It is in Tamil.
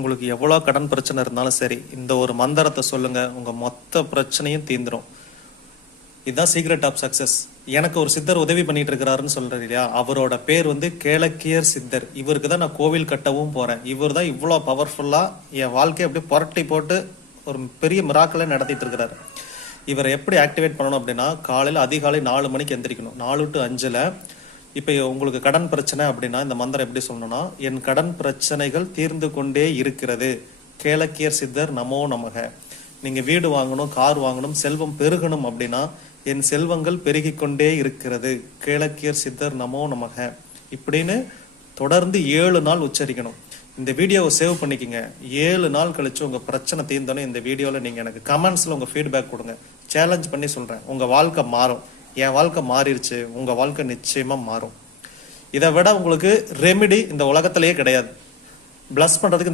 உங்களுக்கு எவ்வளோ கடன் பிரச்சனை இருந்தாலும் சரி, இந்த ஒரு மந்திரத்தை சொல்லுங்க, உங்க மொத்த பிரச்சனையும் தீந்துரும். இதுதான் சீக்ரெட் ஆஃப் சக்சஸ். எனக்கு ஒரு சித்தர் உதவி பண்ணிட்டு இருக்கிறாருன்னு சொல்றேன் இல்லையா, அவரோட பேர் கேளக்கியர் சித்தர். இவருக்கு தான் நான் கோவில் கட்டவும் போறேன். இவர் தான் இவ்வளோ பவர்ஃபுல்லா என் வாழ்க்கையை அப்படியே புரட்டி போட்டு ஒரு பெரிய மிராக்களை நடத்திட்டு இருக்கிறாரு. இவரை எப்படி ஆக்டிவேட் பண்ணணும் அப்படின்னா, காலையில் அதிகாலை 4 மணிக்கு எந்திரிக்கணும். 4 to 5. இப்போ உங்களுக்கு கடன் பிரச்சனை அப்படின்னா இந்த மந்திரம் எப்படி சொல்லணும்னா, என் கடன் பிரச்சனைகள் தீர்ந்து கொண்டே இருக்கிறது, கேளக்கியர் சித்தர் நமோ நமக. நீங்க வீடு வாங்கணும், கார் வாங்கணும், செல்வம் பெருகணும் அப்படின்னா, என் செல்வங்கள் பெருகி கொண்டே இருக்கிறது, கேளக்கியர் சித்தர் நமோ நமக இப்படின்னு தொடர்ந்து 7 நாள் உச்சரிக்கணும். இந்த வீடியோவை சேவ் பண்ணிக்கங்க. 7 நாள் கழிச்சு உங்க பிரச்சனை தீர்ந்தோன்னே இந்த வீடியோவில் நீங்க எனக்கு கமெண்ட்ஸ்ல உங்க ஃபீட்பேக் கொடுங்க. சேலஞ்ச் பண்ணி சொல்றேன், உங்க வாழ்க்கை மாறும். என் வாழ்க்கை மாறிடுச்சு, உங்க வாழ்க்கை நிச்சயமா மாறும். இதை விட உங்களுக்கு ரெமிடி இந்த உலகத்திலேயே கிடையாது. பிளஸ் பண்றதுக்கு